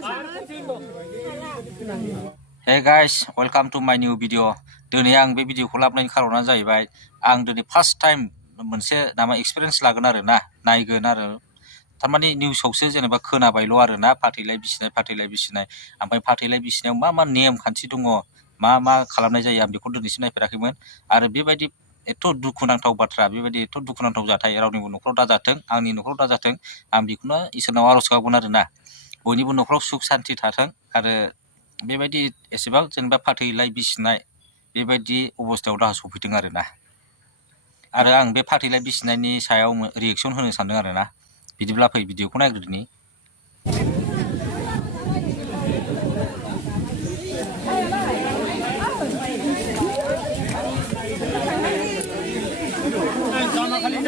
Hey guys, welcome to my new video. दिनै आं बे भिडिअखौ लाबोनायनि खार'ना जाहैबाय आं दिनै फार्स्ट टाइम मोनसे नामा एक्सपिरियेन्स लागोन आरो ना नायगोन आरो थारमाने निउसावसो जेनेबा खोनाबायल' आरो ना फाथैलाय बिसिनाय ओमफ्राय फाथैलाय बिसिनायाव मा नेम खान्थि दङ मा खालामनाय जायो आं बेखौ दिनैसिम नायफेराखैमोन आरो बेबायदि एथ' दुखुनांथाव बाथ्रा बेबायदि एथ' दुखुनांथाव जाथाय रावनिबो न'खराव दाजाथों आंनि न'खराव दाजाथों आं बेखौनो इसोरनाव आर'ज गाबगोन आरो ना बयनिबो न'खराव सुख सान्ति थाथों आरो बेबायदि एसेबां जेनेबा फाथैलाय बिसिनाय बेबायदि अबस्थायाव दा सफैदों आरो आं बे फाथैलाय बिसिनायनि सायाव रिएक्सन होनो सानदों आरो ना बिदिब्ला फै भिडिअखौ नायग्रोदिनि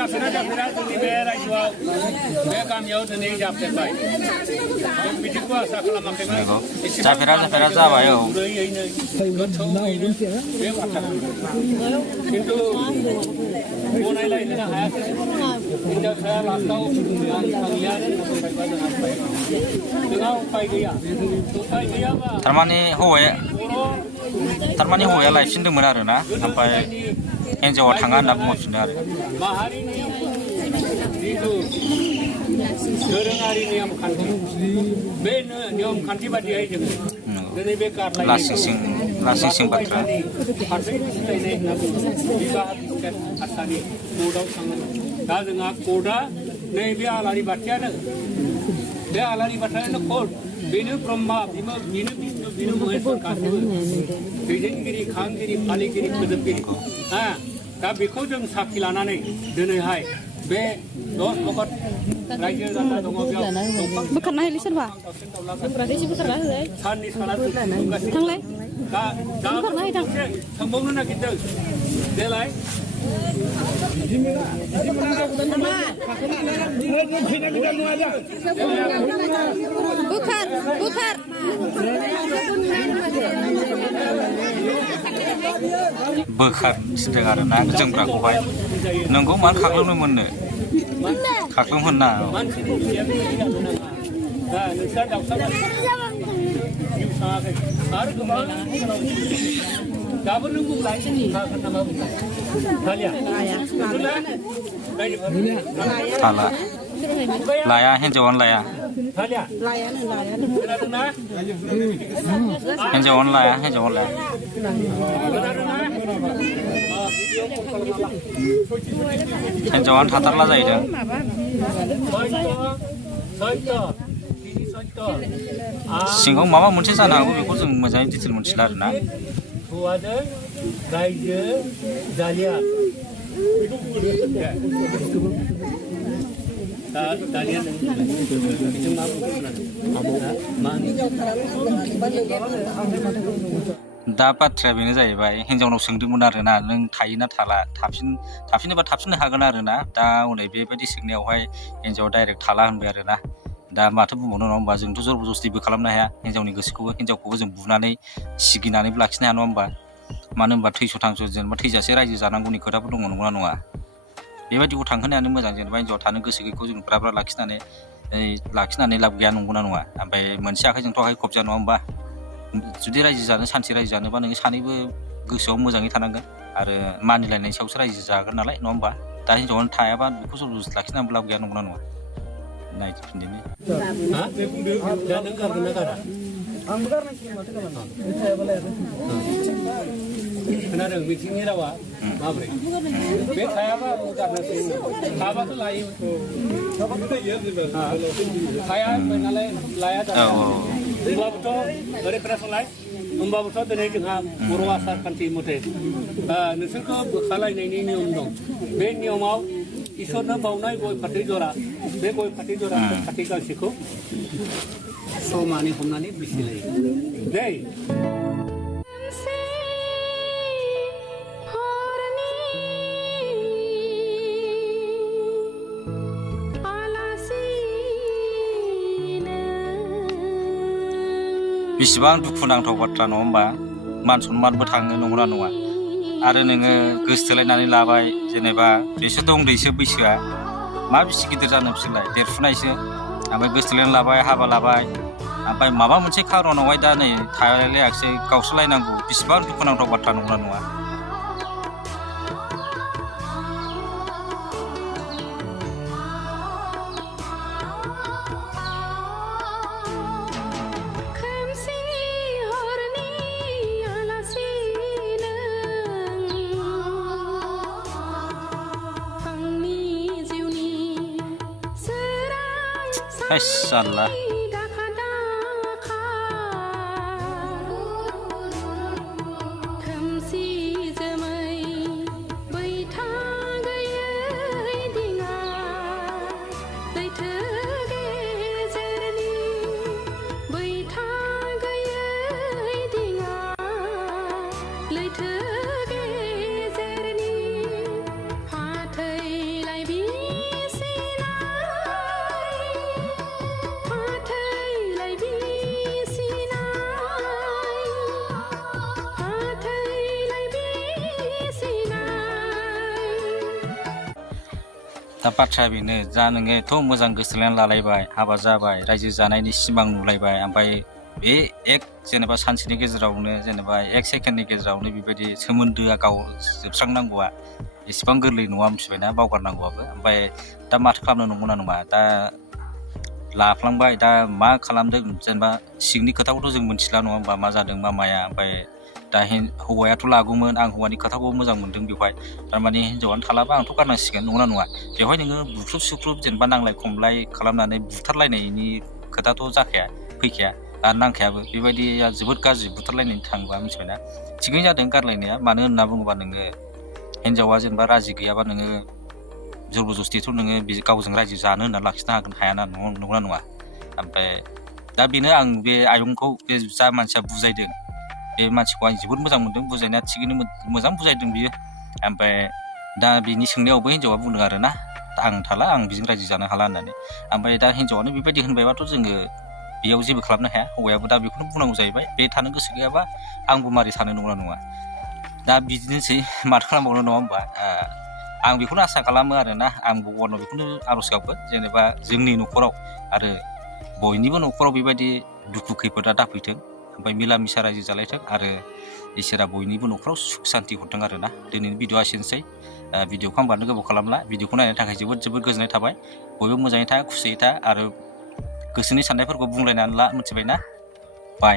जाफेरा जोंनि बे रायजोआव बे गामियाव दिनै जाफेरबाय जों बिदिखौ आसा खालामाखैमोन जाफेरा जाबाय औ गोथौयैनो बे बाथ्राखौ खिन्थु गनायलायनो हायाखै हिनजावसाया लास्टआव आं थांलियानो जोंहा उपाय गैयाबा थारमाने हौवाया लायफिनदोंमोन आरो ना ओमफ्राय हिन्जावा थाङा होनना बुंहरफिनदों आरो माहारिनि जिथु दोरोङारि नियम खान्थि बे नियम खान्थि बादियै जोङो दिनै बे लासिं बाथ्रा फारसे सिलायनाय होनना बुङो बिबाह बिस्टेट आसानि कर्टआव थाङो दा जोंहा कर्टआ नैबे आलारि बाथियानो कर्ट बेनो ब्रह्मा बेनो महेश्वर गासिबो दैदेनगिरि खांगिरि फालिगिरि फोजोबगिरि दा बेखौ जों साखि लानानै दिनैहाय बे 10 न'खर रायजो राजा दङ बेयाव बोखारना होलै सोरबा साननि साना थांलाय दा थांबावनो नागिरदों देलाय बुखार बोखारसिदों आरो ना जोमग्राखौहाय नोंगौ मानो खाख्लोमनो मोननो खाख्लोमहोना दाबो नों बुंलाय लाया हिन्जावानो लाया हिन्जावानो लाया हिन्जावानो थाथारला जाहैदों सिङाव माबा मोनसे जानो हागौ बेखौ जों मोजाङै डिटेल मोनथिला आरो ना हौवाजों रायजो जालिया दा बाथ्राया बेनो जाहैबाय हिन्जावनाव सोंदोंमोन आरो ना नों थायोना थाला थाफिनोबा थाफिननो हागोन आरो ना दा हनै बेबायदि सोंनायावहाय हिन्जावा डाइरेक्ट थाला होनबाय आरो ना दा माथो बुंबावनो नङा होमबा जोंथ' जबरदस्तिबो खालामनो हाया हिन्जावनि हिन्जावखौबो जों बुनानै सिगिनानैबो लाखिनो हाया नङा होमबा मानो होनबा थैस' थांस' जेनेबा थैजासे रायजो जानांगौनि खोथाबो दङ नंगौना नङा बेबायदिखौ थांहोनायानो मोजां जेनेबा हिन्जाव थानो गोसो गैयैखौ जों ब्रा लाखिनानै लाब गैया नंगौना नङा ओमफ्राय मोनसे आखाइजोंथ' आखाइ खबजा नङा होमबा जुदि सानसे रायजो जानोबा नोङो सानैबो गोसोआव मोजाङै थानांगोन आरो मानिलायनायनि सायावसो रायजो जागोन नालाय नङा होमबा दा हिन्जावानो थायाबा बेखौ जबरदस्ति लाखिनानै लाब गैया नंगौना नङा नायफिनदिनि खोनादों मिथिंनि रावा माब्रै बे थायाबा गारनोसै थाबाथ' लायो थाया नालाय लाया होमबाबोथ' ओरै खोनासंलाय होमबाबोथ' दिनै जोंहा बर' आसार खान्थि मथे नोंसोरखौ बोखालायनायनि नियम दं बे नियमाव इसोरनो बावनाय गय फाथै जरा बे गय फाथै जरा फाथै गांसेखौ समानै हमनानै बिसिलायो दै बेसेबां दुखुनांथाव बाथ्रा नङा होमबा मान सन्मानबो थाङो नंगौना नङा आरो नोङो गोसथोलायनानै लाबाय जेनेबा बिसोरथ' उन्दैसो बैसोआ मा बेसे गिदिर जानो बिसोरलाय देरफुनायसो ओमफ्राय गोसथोलायनानै लाबाय हाबा लाबाय ओमफ्राय माबा मोनसे खारनावहाय दा नै थालायाखिसै गावस्रालायनांगौ बेसेबां दुखुनांथाव बाथ्रा नंगौना नङा? Allah. दा बाथ्राया बेनो जा नोङोथ' मोजां गोसोलायनानै लालायबाय हाबा जाबाय रायजो जानायनि सिमां नुलायबाय ओमफ्राय बे जेनेबा सानसेनि गेजेरावनो जेनेबा 1 सेकेन्डनि गेजेरावनो बेबायदि सोमोन्दोआ गाव जोबस्रांनांगौआ एसेबां गोरलै नङा मिथिबायना बावगारनांगौआबो ओमफ्राय दा माथो खालामनो नंगौना नङा दा लाफ्लांबाय दा मा खालामदों जेनेबा सिंनि खोथाखौथ' जों मिथिला नङा होमबा मा जादों मा माया ओमफ्राय दा हौवायाथ' लागौमोन आं हौवानि खोथाखौ मोजां मोनदों बेवहाय थारमाने हिन्जावानो थालाबा आंथ' गारनांसिगोन नंगौना नङा बेवहाय नोङो बुख्रुब सुख्रुब जेनेबा नांलाय खमलाय खालामनानै बुथारलायनायनि खोथाथ' जाखाया फैखाया आरो नांखायाबो बेबायदिया जोबोद गाज्रि बुथारलायनायनि थाङोबा मिथिबायना थिगैनो जादों गारलायनाया मानो होनना बुङोबा नोङो हिन्जावा जेनेबा राजि गैयाबा नोङो जबरदस्थिथ' नोङो गावजों रायजो जानो होनना लाखिनो हागोन हायाना नंगौना नङा ओमफ्राय दा बेनो आं बे आयंखौ बे जा मानसिया बुजायदों बे मानसिखौ आं जोबोद मोजां मोनदों बुजायनाया थिगैनो मोजां बुजायदों बियो ओमफ्राय दा बिनि सोंनायावबो हिन्जावा बुंदों आरो ना आं थाला आं बिजों रायजो जानो हाला होननानै ओमफ्राय दा हिन्जावानो बेबायदि होनबायबाथ' जोङो बेयाव जेबो खालामनो हाया हौवायाबो दा बेखौनो बुंनांगौ जाहैबाय बे थानो गोसो गैयाबा आंबो मारै थानो नंगौना नङा दा बिदिनोसै माथो खालामबावनो नङा होमबा आं बेखौनो आसा खालामो आरोना आं भगबानाव बेखौनो आर'ज गाबो जेनेबा जोंनि न'खराव आरो बयनिबो न'खराव बेबायदि दुखु खैफोदा दाफैथों ओमफ्राय मिला मिसा रायजो जालायथों आरो इसोरा बयनिबो न'खराव सुख सान्ति हरथों आरोना दिनैनि भिडिअ'आ एसेनोसै भिडिअ'खौ आं बांद्राय गोबाव खालामला भिडिअ'खौ नायनो थाखाय जोबोद गोजोननाय थाबाय बयबो मोजाङै था खुसियै था आरो गोसोनि साननायफोरखौ बुंलायनानै ला मिथिबायना बाय